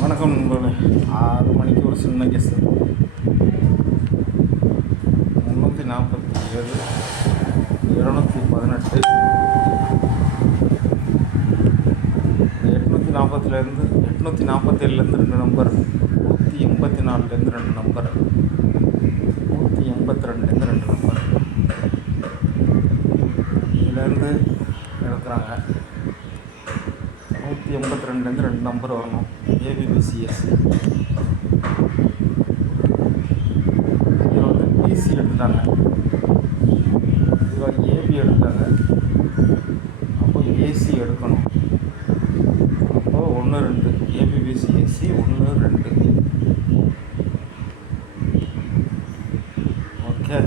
வணக்கம் நண்பர்களே. 6 மணிக்கு ஒரு சின்ன கெஸ். 347 218 847 2 நம்பர், 184 2 நம்பர், 182 2 நம்பர் இதுலேருந்து எடுக்கிறாங்க. 182 2 நம்பர் வரணும். ஏபிபிசிஎஸ் இதில் பிசி எடுத்துட்டாங்க, இதில் ஏபி எடுத்தாங்க. அப்போ ஏசி எடுக்கணும். அப்போ 1 2 ஏபிபிசிஎஸ்சி 1 2. ஓகே,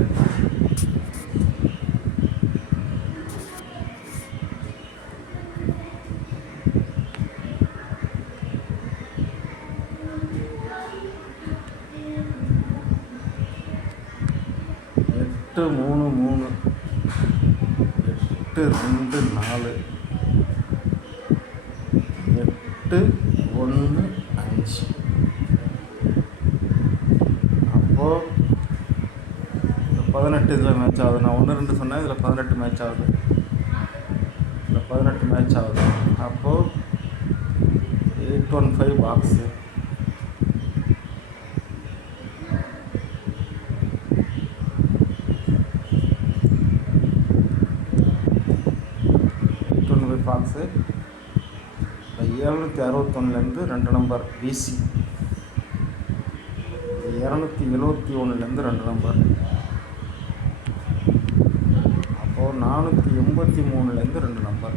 8 3 3 8 2 4 8 1 5. அப்போது 18 இதில் மேட்ச் ஆகுது. நான் 1 2 சொன்னேன், இதில் 18 மேட்ச் ஆகுது. இதில் 18 மேட்ச் ஆகுது. அப்போது 815 பாக்ஸு. 815 பாக்ஸு. 761 2 நம்பர் பிசி. 271 2 நம்பர். அப்போது 483 2 நம்பர்.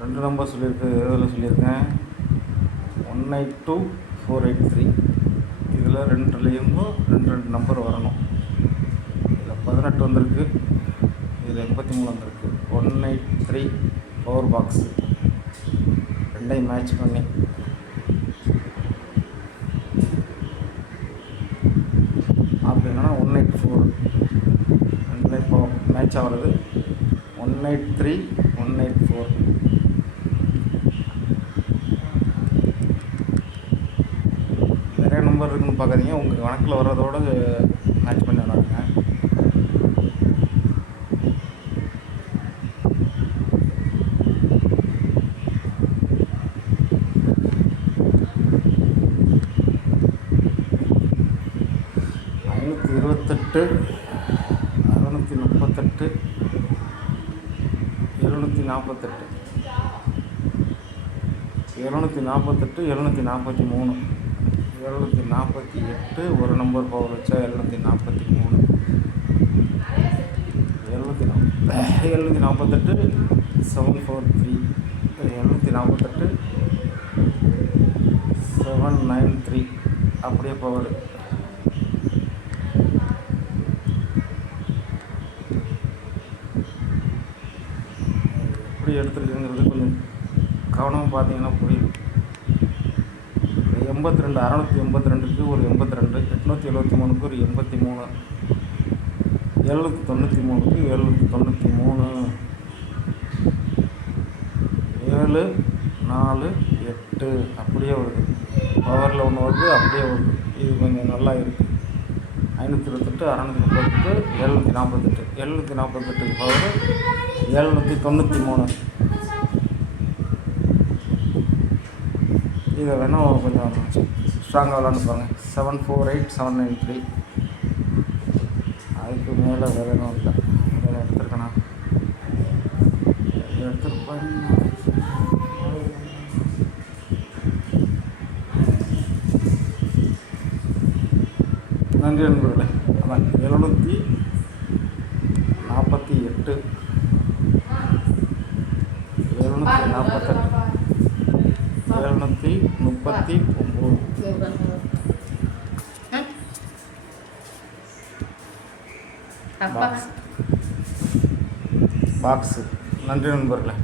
2 நம்பர் சொல்லியிருக்கேன். 182 483. இதில் 2லேயும் 2 நம்பர் வரணும். இதில் 18 வந்திருக்கு, இதில் 83 வந்திருக்கு. 183 பவர் பாக்ஸு. 2 மேட்ச் பண்ணி அப்படின்னா 184 2 இப்போ மேட்ச் ஆகிறது. 183 184. நிறைய நம்பர் இருக்குன்னு பார்க்குறீங்க. உங்கள் கணக்கில் வர்றதோடு மேட்ச் பண்ணி விளாடுங்க. ஐநூற்றி 638 748 743 748 ஒரு நம்பர் பவர் வச்சா 743 748 743 748 793 அப்படியே பவர். எப்படி எடுத்துருக்குங்கிறது கொஞ்சம் கவனமாக பார்த்தீங்கன்னா புரியும். 82 682க்கு ஒரு 82, 873க்கு ஒரு 83, 793க்கு 793, 7 4 8 அப்படியே வருது. பவரில் ஒன்று வருது, அப்படியே வருது. இது கொஞ்சம் நல்லா இருக்குது. 528 638 748 748 பவர் 793. இதை வேணும் கொஞ்சம் ஸ்ட்ராங்காக விளாண்டுப்பாங்க. 748 793. அதுக்கு மேலே வேறு எதுவும் இல்லை. வேறு எடுத்துருக்கேண்ணா, எடுத்துருப்பேன். நன்றி நண்பர்களே. அதான் 748 748 739 பாக்ஸு. நன்றி நண்பர்களே.